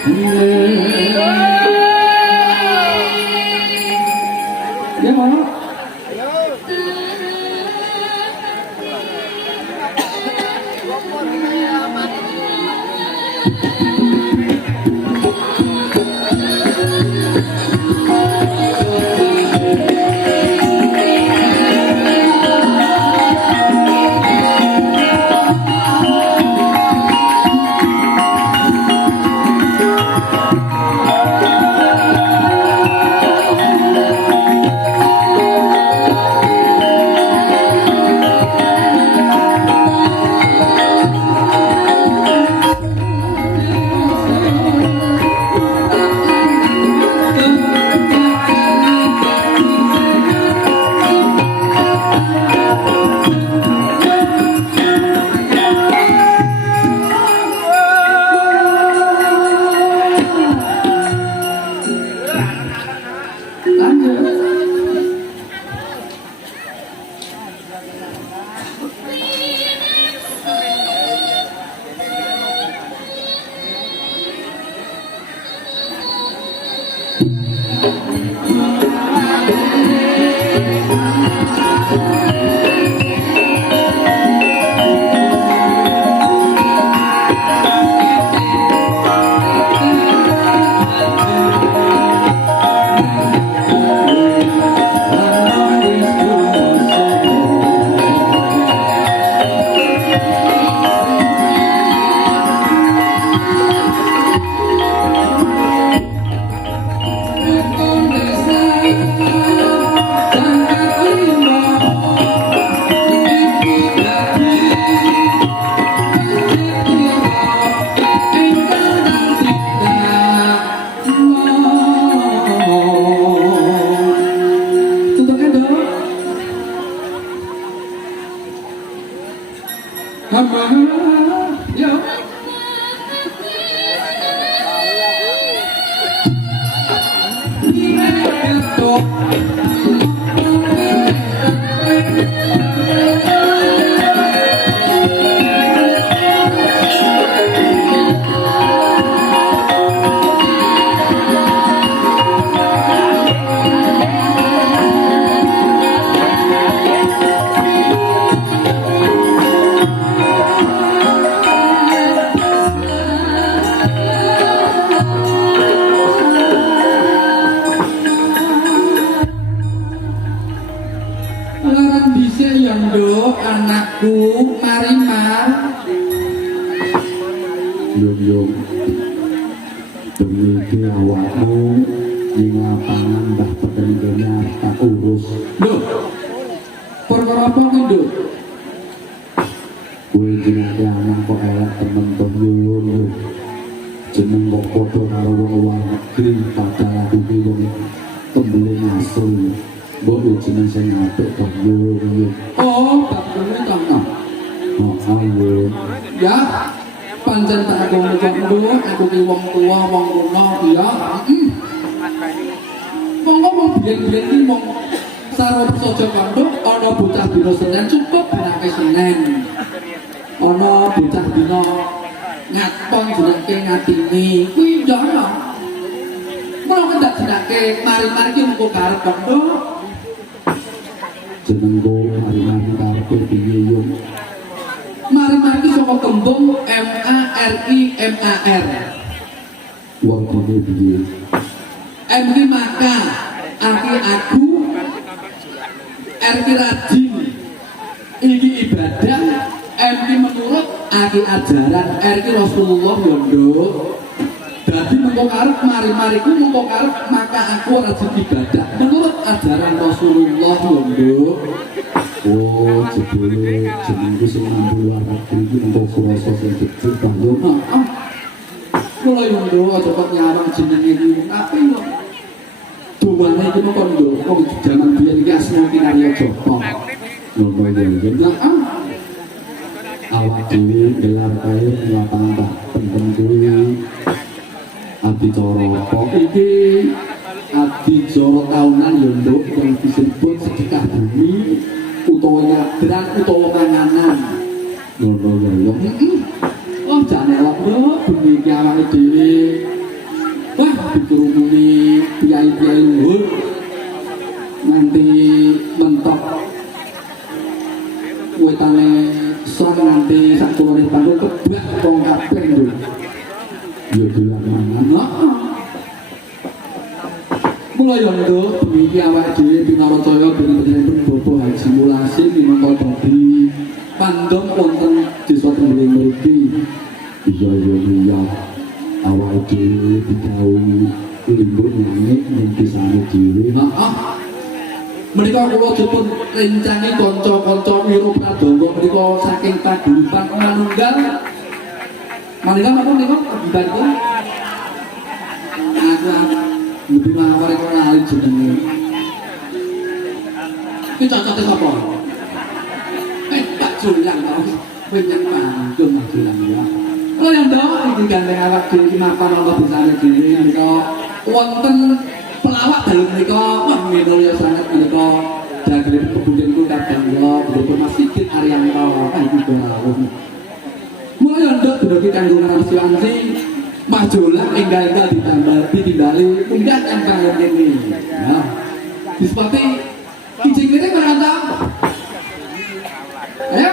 Ya mau? nganti sak kulone panggung kebak wong kabeh lho. Ya dolan mangan. Mula yo nduk iki awake dhewe pinaracaya bener-bener Bapak Haji Mulasin minangka dadi pandhom wonten desa Tembeling mriki. Iya iya awake dhewe dikawuhi limbur nanging ning desane dhewe. Menika kula dipun rencangi kanca-kanca Wiro Pradana menika saking Paguripan Manunggal. Manunggal napa menika Paguripan? Lebih mawar iku lali jenenge. Iki cocote sapa? Pak Julian to. Pengen manggung Pak Julian ya. Kula yang ndok iki gandeng awak dhewe iki mapan ana desane dhewe menika wonten pelawak dalu menika wah minulya sanget menika jagelipun kebundenku kadang kula betul Mas Sigit Ariyanto iki dawuh. Mulya ndok dumugi kanggo ngarep majulah enggal-enggal ditingali unggah yang bangun ini ya disepati kijing ini merantau ayo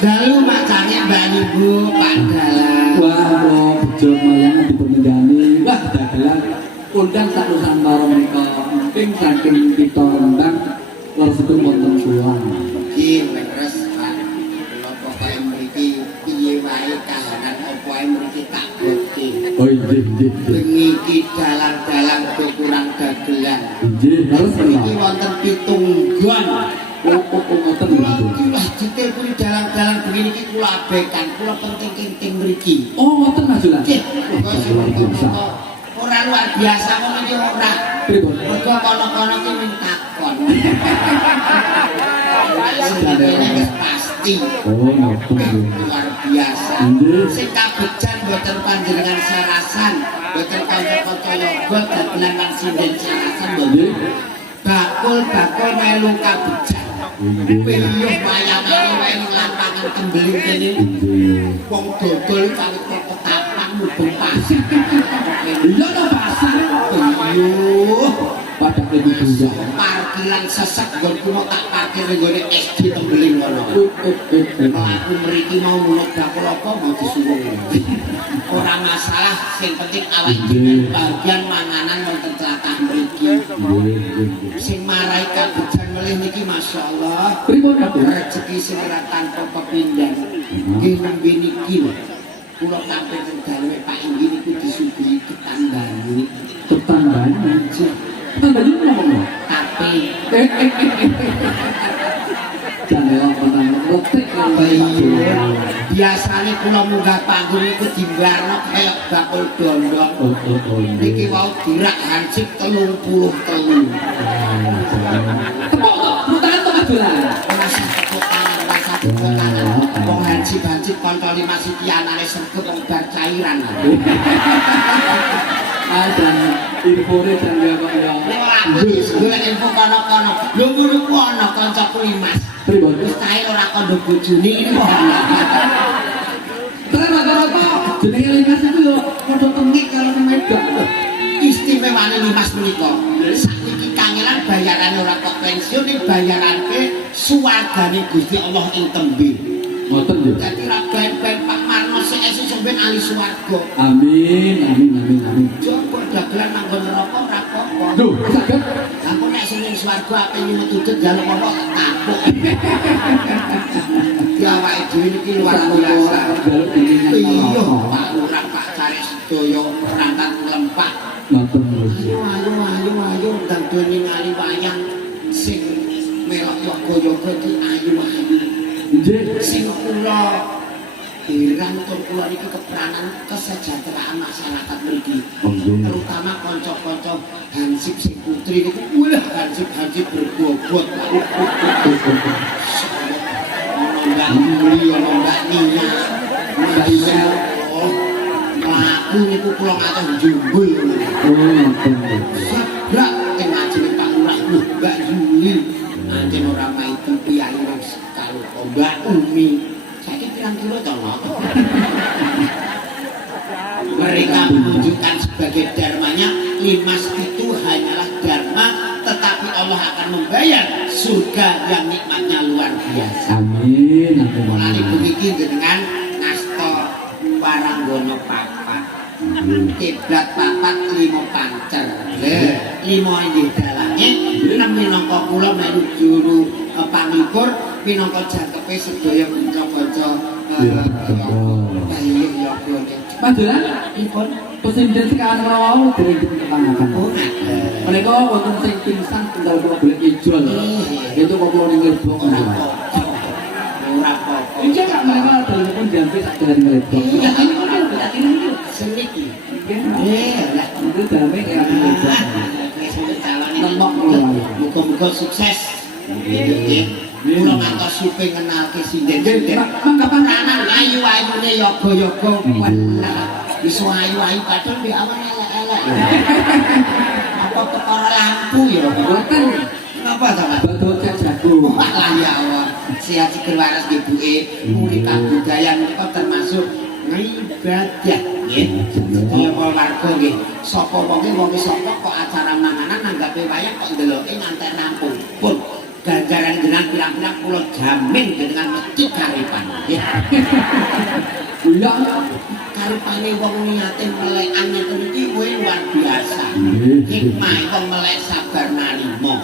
dalu macane Mbak Ibu Pak Dalang. Wah, bejo mayang dipunenggani. Wah, dagelan kondang sak nusantara menika ping saking kita Rembang leresipun wonten suwan. Iki leres Pak. Kula pokoke mriki piye wae kahanan apa ae mriki tak bukti. Oh nggih. Bengi iki dalang-dalang kurang dagelan. Nggih, leres iki wonten 7 gon. Ngoten lho. Lah detail kuwi dalang-dalang begini iki kula abekan, kula penting kinting mriki. Oh, ngoten Mas Julan. Nggih, ora luar biasa ngono iki ora. Pripun? Mergo kono-kono ki minta kon. Pasti. Oh, ngoten. Luar biasa. Sing kabejan mboten panjenengan sarasan, mboten kanca-kanca yoga dagelan lan sinden sarasan mboten. Bakul melu kabejan. Pilih wayang-wayang wae lapangan Tembeling kene. Wong dodol kali petapang mubeng pasar. Iya to pasar. Iya. Padahal iki bujang. Parkiran sesek nggonku mau tak parkir nggone SD Tembeling ngono. Aku mriki mau muluk bakul apa mau disuruh. Ora masalah, sing penting awak dhewe bagian manganan wonten tlatah mriki. Sing marai kabejan melih niki masyaallah. Pripun Pak? Rezeki sing ora tanpa pepindhan. Nggih nembe niki lho. Kula tampil teng daleme Pak Inggi niku disuguhi tetandane. Tetandane ngomong. Tapi jan ya menang letik kan biasane kula munggah panggung iku dimbarno kaya bakul dondong niki wau dirak hansip 33 tepuk tangan tengah dolan rasa tepuk tangan wong hansip kanca 5 sitianane sregep wong bar cairan dan infore dan ya Pak ya aku wis golek info kono-kono lho ngono ku ana kancaku 5 pripun wis kae ora kandha bojone iki kok terus rata-rata jenenge Limas itu yo padha tengik karo Medan istimewane Limas menika sakniki kangelan bayarane ora kok pensiun ning bayarane suwargane Gusti Allah ing tembe ngoten nggih dadi ra ben-ben Pak Marno sing esuk sampeyan ahli swarga amin coba dagelan nang neraka ora apa-apa duh saged aku nek sing ning swarga ape nyumet udut jaluk apa tak tapuk ya awake dhewe iki luar biasa iya Pak Lurah Pak Carik sedaya perangkat lempak ngoten ayo dadi ningali wayang sing melok yoga-yoga iki ayu nggih sing kula heran tur kula niki keperanan kesejahteraan masyarakat mriki terutama kanca-kanca hansip sing putri niku wah hansip berbobot Mbak Muri ana Mbak Nia Mbak Isel aku niku kula ngaten jumbul sabrak teng ajeng Pak Lurah Mbak Yuli anjen ora maiten piyai wis kalau Mbak Umi saiki pirang kilo to mereka menunjukkan sebagai dharmanya Limas itu hanyalah dharma tetapi Allah akan membayar surga yang nikmatnya luar biasa amin mulane begiki dengan ngasta Waranggono papat kiblat papat 5 pancer lho 5 inggih dalange 6 minangka kula melu juru panglipur minangka jangkepe sedaya kanca-kanca Panjenengan ipun presiden sekarang rawuh dereng ditangaken. Mereka wonten sing pingsan tinggal kula golek ijol. Itu kok kula ning lebok. ora apa-apa Injak gak mereka dalemipun diambil sak dalan lebok. Iya, Ini kok ini seniki lah itu daleme kayak lebok. nemok muga-muga sukses kula ngantos supe ngenalke sinden-sinden kapan anak ayu-ayune yoga-yoga iso ayu-ayu kadang di awal elek-elek apa perkara lampu ya Boten apa to Mas badhe cek jago. lah ya Allah siat siger waras ibuke murid kabudayan menika termasuk ibadah nggih kaya warga nggih sapa wong sapa kok acara manganan nanggape wayang kok ndeloke ngantek rampung pun ganjaran jenengan pirang-pirang kula jamin dengan mesti karipan nggih Iya. karipane wong niate melekan ngeten iki kuwi luar biasa hikmah wong melek sabar narima